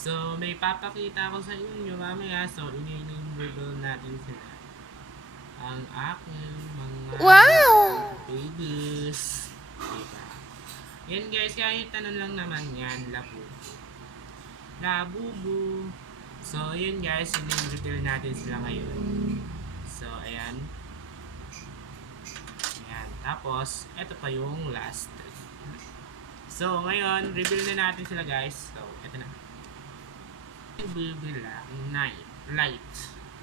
So, may papakita ako sa inyo mamaya. So, ini-reveal natin sila. Ang aking mga babies. Diba? Yan guys, kahit ano lang naman yan. Labubu. Labubu. So, yun guys, ini-reveal natin sila ngayon. So, ayan. Ayan. Tapos, eto pa yung last 3. So, ngayon, reveal na natin sila guys. So, eto na. Baby Light.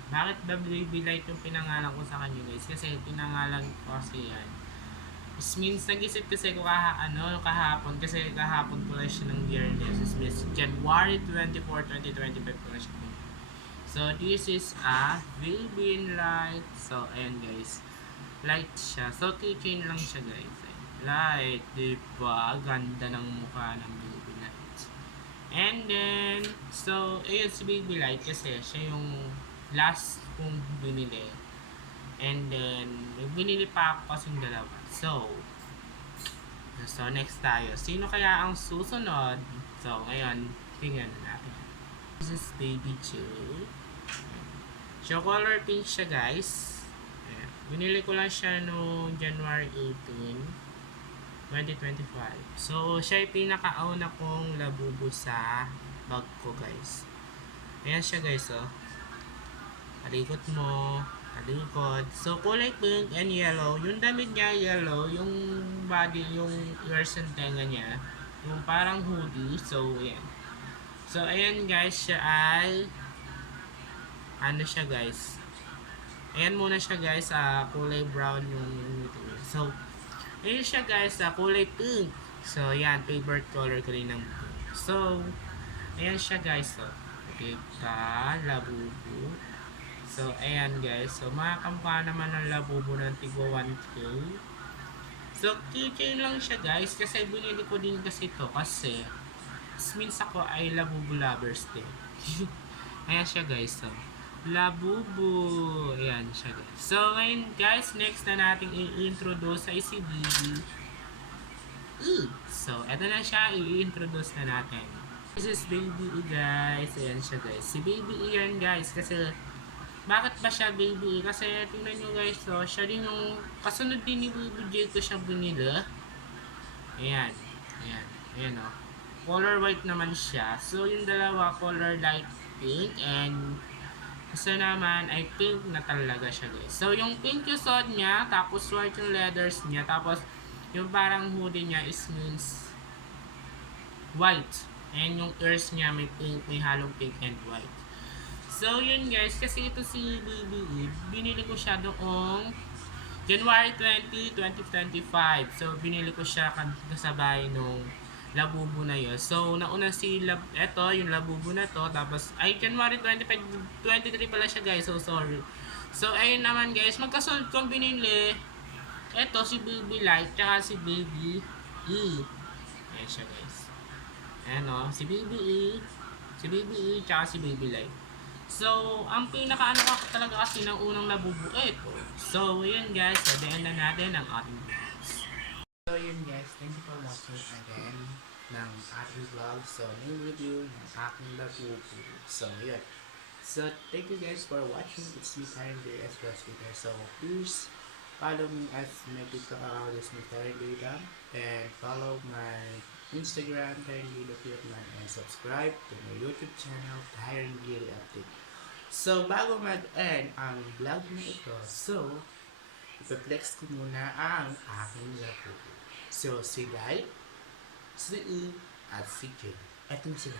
Bakit ba Baby Light yung pinangalan ko sa kanya guys? Kasi pinangalan ko kasi yan. This means, nag-isip kasi ko kahapon. Kasi kahapon ko lang siya ng Biyernes. This means, January 24, 2025 ko na siya. So, this is a Baby Light. So, ayan guys. Light siya. So, keychain lang siya guys. Light, diba? Ganda ng mukha ng Baby Light. And then, so, ayun si Baby Light kasi siya yung last kong binili. And then, may binili pa ako kasing dalawa. So, next tayo. Sino kaya ang susunod? So, ngayon, tingnan natin. This is Baby Joe. So, color pink siya guys. Ayan. Binili ko lang siya no January 18. 2025. So, siya yung pinakauna kong labubo sa bag ko, guys. Ayan siya, guys, oh. Talikot mo, talikod. So, kulay pink and yellow. Yung damit niya, yellow. Yung body, yung ears and tenga niya. Yung parang hoodie. So, ayan. So, ayan, guys, siya ay ano siya, guys. Ayan muna siya, guys. Kulay brown yung so, ayun siya guys, kulay pink. So, yan, favorite color ko rin ng pink. So, ayan siya guys, oh. Diba? Labubu. So, ayan guys. So, makakamukha naman ng labubu ng tigwa 1K. So, keychain lang siya guys. Kasi binili ko din kasi ito. Kasi, means ako ay labubu lovers din. Ayan siya guys, oh. Labubu. Ayan siya guys. So ngayon guys, next na natin i-introduce ay si Bibi. So eto na siya, i-introduce na natin. This is Baby guys. Ayan siya guys. Si Baby yan guys. Kasi bakit ba siya Baby? Kasi tingnan nyo guys, so siya din yung kasunod din ni Baby J ko siya binili. Ayan. Ayan. Ayan o. Color white naman siya. So yung dalawa color light pink and isa naman ay pink na talaga siya guys. So yung pink yung suot niya, tapos white yung leathers niya, tapos yung parang hoodie niya is means white. And yung ears niya may pink, may halong pink and white. So yun guys, kasi ito si BBE, binili ko siya noong January 20, 2025. So binili ko siya kasabay nung labubu na yun. So, nauna eto, yung labubu na to. Tapos, ay, January 25, 23 pala siya guys. So, sorry. So, ayun naman guys. Magkasunod kong binili. Eto, si Baby Light, tsaka si Baby E. Ayan siya guys. Ayan o. Si Baby E. Si Baby E, tsaka si Baby Light. So, ang pinaka-ano ka talaga kasi ng unang labubu, eto. So, yun guys. Sabihin na natin ang ating vlogs. So, yun guys. Thank you for watching again ng ating vlog. So, new review ng aking labubu. So, yun. So, thank you guys for watching. It's me, Karen J. as well speaker. So, please follow me as my TikTok account is Karen J. And follow my Instagram, Karen J. and subscribe to my YouTube channel, Karen J. Update. So, bago mag-end ang vlog na ito, so, ipaplex ko muna ang aking labubu. So, si Light, si E, at si J. Eto na sila.